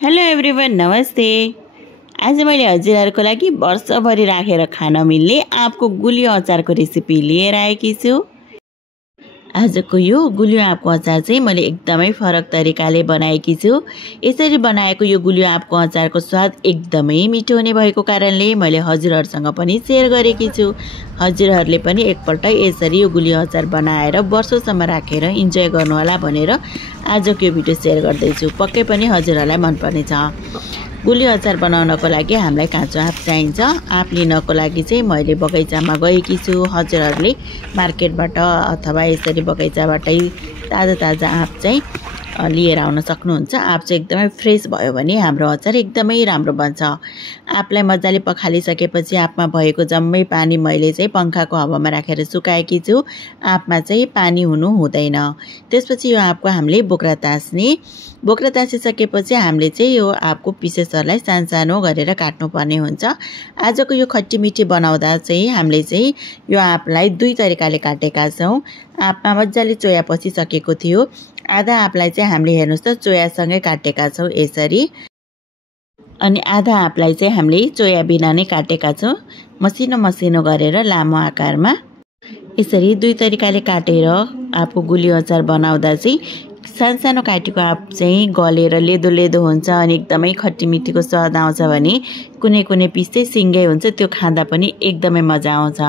Hello everyone, नमस्ते। आज मैले हजुरहरूको लागि वर्षभरि राखेर खान मिल्ने आँपको गुलियो अचारको रेसिपी लिएर आएकी छु। आजको यो गुलियो आँपको अचार चाहिँ मैले एकदमै फरक तरिकाले बनाएकी छु। यसरी बनाएको यो गुलियो आँपको अचारको स्वाद एकदमै मिठो हुने भएको कारणले मैले हजुरहरूसँग पनि सेयर गरेकी छु। हजुरहरूले पनि एकपल्ट यसरी यो गुलियो अचार बनाएर वर्षौसम्म राखेर इन्जोय गर्नुहोला भनेर आजको यो भिडियो सेयर गर्दैछु। पक्कै पनि हजुरहरूलाई मनपर्नेछ। गुलियो अचार बनाउनको लागि हामीलाई काँचो आँप चाहिन्छ। आँप लिनको लागि चाहिँ मैले बगैँचामा गएकी छु। हजुरहरूले मार्केटबाट अथवा यसरी बगैँचाबाटै ताजा आँप चाहिँ लिएर आउन सक्नुहुन्छ। आँप चाहिँ एकदमै फ्रेस भयो भने हाम्रो अचार एकदमै राम्रो बन्छ। आँपलाई मजाले पखालिसकेपछि आँपमा भएको जम्मै पानी मैले चाहिँ पंखाको हावामा राखेर सुकाएकी छु। आँपमा चाहिँ पानी हुनु हुँदैन। त्यसपछि यो आँपको हामीले बोक्रा तास्ने। बोक्रा तासिसकेपछि हामीले चाहिँ यो आँपको पिसेसहरूलाई सानो गरेर काट्नुपर्ने हुन्छ। आजको यो खट्टी मिठी बनाउँदा चाहिँ हामीले चाहिँ यो आँपलाई दुई तरिकाले काटेका छौँ। आँपमा मजाले चोया पसिसकेको थियो। आधा आँपलाई चाहिँ हामीले हेर्नुहोस् त चोयासँगै काटेका छौँ यसरी। अनि आधा आँपलाई चाहिँ हामीले चोया बिना नै काटेका छौँ, मसिनो गरेर लामो आकारमा। यसरी दुई तरिकाले काटेर आँपको गुलियो अचार बनाउँदा चाहिँ सानो काटेको आँप चाहिँ गलेर लेदो हुन्छ अनि एकदमै खट्टी मिठीको स्वाद आउँछ भने कुनै पिस चाहिँ सिङ्गै हुन्छ, त्यो खाँदा पनि एकदमै मजा आउँछ।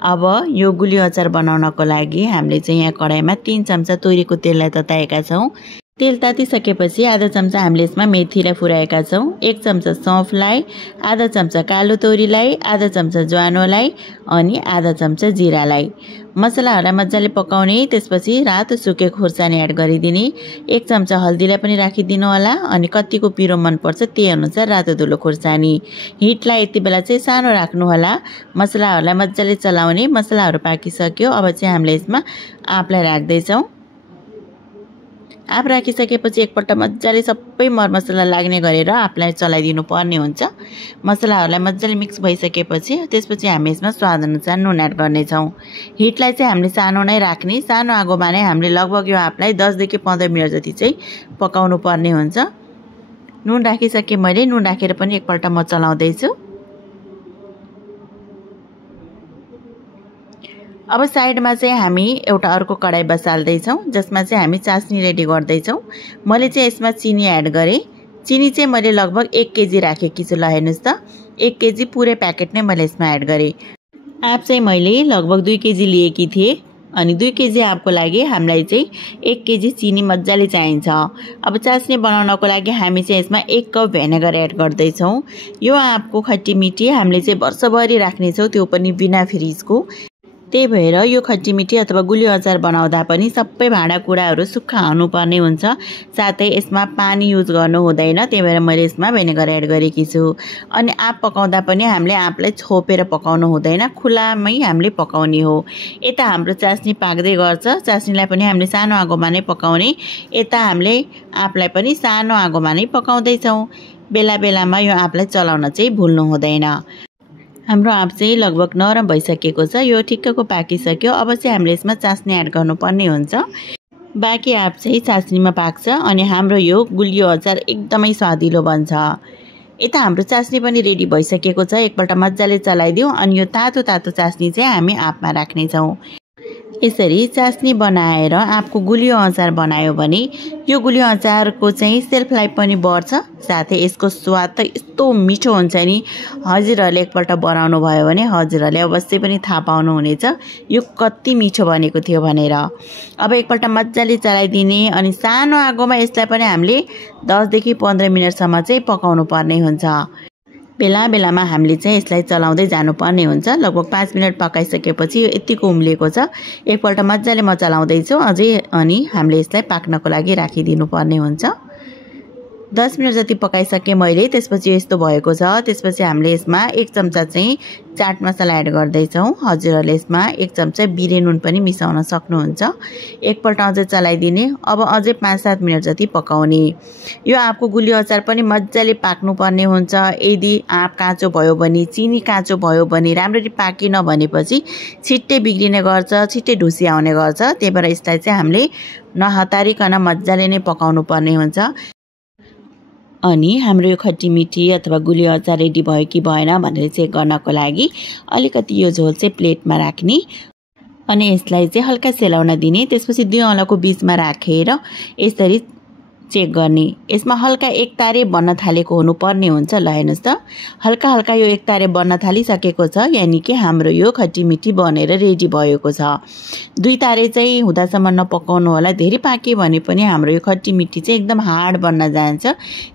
अब यो गुलियो अचार बनाउनको लागि हामीले चाहिँ यहाँ कराईमा 3 चम्चा तोरीको तेललाई तताएका छौँ। तेल तातिसकेपछि आधा चम्चा हामीले यसमा मेथीलाई फुराएका छौँ, 1 चम्चा सौँफलाई, आधा चम्चा कालो तोरीलाई, आधा चम्चा ज्वानोलाई अनि आधा चम्चा जिरालाई। मसलाहरूलाई मजाले पकाउने। त्यसपछि रातो सुकेको खुर्सानी एड गरिदिने। 1 चम्चा हल्दीलाई पनि राखिदिनु होला अनि कतिको पिरो मनपर्छ त्यही अनुसार रातो धुलो खुर्सानी। हिटलाई यति बेला चाहिँ सानो राख्नु होला। मसलाहरूलाई मजाले चलाउने। मसलाहरू पाकिसक्यो। अब चाहिँ हामीले यसमा आँपलाई राख्दैछौँ। आँप राखिसकेपछि एकपल्ट मजाले सबै मरमसला लाग्ने गरेर आँपलाई चलाइदिनु पर्ने हुन्छ। मसलाहरूलाई मजाले मिक्स भइसकेपछि त्यसपछि हामी यसमा स्वादअनुसार नुन एड गर्नेछौँ। हिटलाई चाहिँ हामीले सानो नै राख्ने। सानो आगोमा नै हामीले लगभग यो आँपलाई 10 देखि 15 मिनट जति चाहिँ पकाउनु पर्ने हुन्छ। नुन राखिसके मैले। नुन राखेर पनि एकपल्ट म चलाउँदैछु। अब साइडमा चाहिँ हामी एउटा अर्को कडाई बसाल्दैछौँ जसमा चाहिँ हामी चास्नी रेडी गर्दैछौँ। मैले चाहिँ यसमा चिनी एड गरेँ। चिनी चाहिँ मैले लगभग 1 केजी राखेकी छु। ल हेर्नुहोस् त, 1 केजी पुरै प्याकेट नै मैले यसमा एड गरेँ। आँप चाहिँ मैले लगभग 2 केजी लिएकी थिएँ अनि 2 केजी आँपको लागि हामीलाई चाहिँ 1 केजी चिनी मजाले चाहिन्छ। अब चास्नी बनाउनको लागि हामी चाहिँ यसमा 1 कप भेनेगर एड गर्दैछौँ। यो आँपको खट्टी मिठी हामीले चाहिँ वर्षभरि राख्नेछौँ, त्यो पनि बिना फ्रिजको। त्यही भएर यो खट्टी मिठी अथवा गुलियो अचार बनाउँदा पनि सबै भाँडाकुँडाहरू सुक्खा हुनुपर्ने हुन्छ। साथै यसमा पानी युज गर्नु हुँदैन। त्यही भएर मैले यसमा भेनेगर एड गरेकी छु। अनि आँप पकाउँदा पनि हामीले आँपलाई छोपेर पकाउनु हुँदैन, खुलामै हामीले पकाउने हो। यता हाम्रो चास्नी पाक्दै गर्छ। चास्नीलाई पनि हामीले सानो आगोमा नै पकाउने। यता हामीले आँपलाई पनि सानो आगोमा नै पकाउँदैछौँ। बेलामा यो आँपलाई चलाउन चाहिँ भुल्नु हुँदैन। हाम्रो आँप चाहिँ लगभग नरम भइसकेको छ। यो ठिक्कको पाकिसक्यो। अब चाहिँ हामीले यसमा चास्नी एड गर्नुपर्ने हुन्छ। बाँकी आँप चाहिँ चास्नीमा पाक्छ अनि हाम्रो यो गुलियो अचार एकदमै स्वादिलो बन्छ। यता हाम्रो चास्नी पनि रेडी भइसकेको छ। एकपल्ट मजाले चलाइदिउँ अनि यो तातो चास्नी चाहिँ हामी आँपमा राख्नेछौँ। यसरी चास्नी बनाएर आँपको गुलियो अचार बनायो भने यो गुलियो अचारको चाहिँ सेल्फ लाइफ पनि बढ्छ। साथै यसको स्वाद त यस्तो मिठो हुन्छ नि। हजुरहरूले एकपल्ट बनाउनु भयो भने हजुरहरूले अवश्य पनि थाहा पाउनुहुनेछ यो कति मिठो बनेको थियो भनेर। अब एकपल्ट मजाले चलाइदिने अनि सानो आगोमा यसलाई पनि हामीले 10 देखि 15 मिनटसम्म चाहिँ पकाउनु पर्ने हुन्छ। बेलामा हामीले चाहिँ यसलाई चलाउँदै जानुपर्ने हुन्छ। लगभग 5 मिनट पकाइसकेपछि यो यतिको उम्लिएको छ। एकपल्ट मजाले म चलाउँदैछु अझै अनि हामीले यसलाई पाक्नको लागि राखिदिनु पर्ने हुन्छ। 10 मिनट जति पकाइसकेँ मैले। त्यसपछि यस्तो भएको छ। त्यसपछि हामीले यसमा 1 चम्चा चाहिँ चाट मसला एड गर्दैछौँ। हजुरहरूले यसमा 1 चम्चा बिरे नुन पनि मिसाउन सक्नुहुन्छ। एकपल्ट अझै चलाइदिने। अब अझै 5-7 मिनट जति पकाउने। यो आँपको गुलियो अचार पनि मजाले पाक्नुपर्ने हुन्छ। यदि आँप काँचो भयो भने, चिनी काँचो भयो भने, राम्ररी पाकेन भनेपछि छिट्टै बिग्रिने गर्छ, छिट्टै ढुसी आउने गर्छ। त्यही भएर यसलाई चाहिँ हामीले नहतारिकन मजाले नै पकाउनु पर्ने हुन्छ। अनि हाम्रो यो खट्टी मिठी अथवा गुलियो अचार रेडी भयो कि भएन भनेर चेक गर्नको लागि अलिकति यो झोल चाहिँ प्लेटमा राख्ने अनि यसलाई चाहिँ हल्का सेलाउन दिने। त्यसपछि 2 औँलाको बीचमा राखेर यसरी चेक गर्ने। यसमा हल्का एक तारे बन्न थालेको हुनुपर्ने हुन्छ। ल हेर्नुस् त हल्का हल्का यो एक तारे बन्न थालिसकेको छ, यानी कि हाम्रो यो खट्टी मिठी बनेर रेडी भएको छ। 2 तारे चाहिँ हुँदासम्म नपकाउनु होला, धेरै पाके भने पनि हाम्रो यो खट्टी मिठी चाहिँ एकदम हार्ड बन्न जान्छ।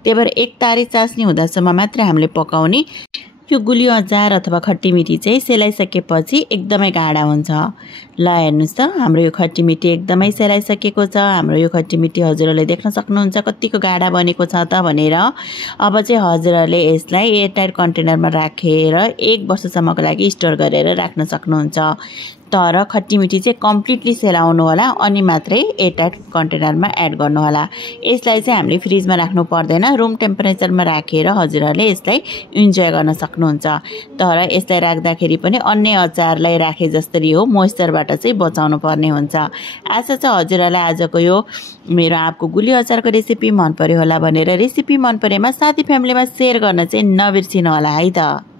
त्यही भएर एक तारे चास्नी हुँदासम्म मात्रै हामीले पकाउने। यो गुलियो अचार अथवा खट्टी मिठी चाहिँ सेलाइसकेपछि एकदमै गाढा हुन्छ। ल हेर्नुस् त हाम्रो यो खट्टी मिठी एकदमै सेलाइसकेको छ। हाम्रो यो खट्टी मिठी हजुरहरूले देख्न सक्नुहुन्छ कतिको गाढा बनेको छ त भनेर। अब चाहिँ हजुरहरूले यसलाई एयरटाइट कन्टेनरमा राखेर 1 वर्षसम्मको लागि स्टोर गरेर राख्न सक्नुहुन्छ। तर खट्टी मिठी चाहिँ कम्प्लिटली सेलाउनु होला अनि मात्रै एयरटाइट कन्टेनरमा एड गर्नु होला। यसलाई चाहिँ हामीले फ्रिजमा राख्नु पर्दैन, रुम टेम्परेचरमा राखेर हजुरहरूले यसलाई इन्जोय गर्न सक्नुहुन्छ। तर यसलाई राख्दाखेरि पनि अन्य अचारलाई राखे जस्तै हो, मोइस्चरबाट चाहिँ बचाउनु पर्ने हुन्छ। आशा छ हजुरहरूलाई आजको यो मेरो आपको गुलियो अचारको रेसिपी मन पर्यो होला भनेर। रेसिपी मन परेमा साथी फ्यामिलीमा सेयर गर्न चाहिँ नबिर्सिनु होला है त।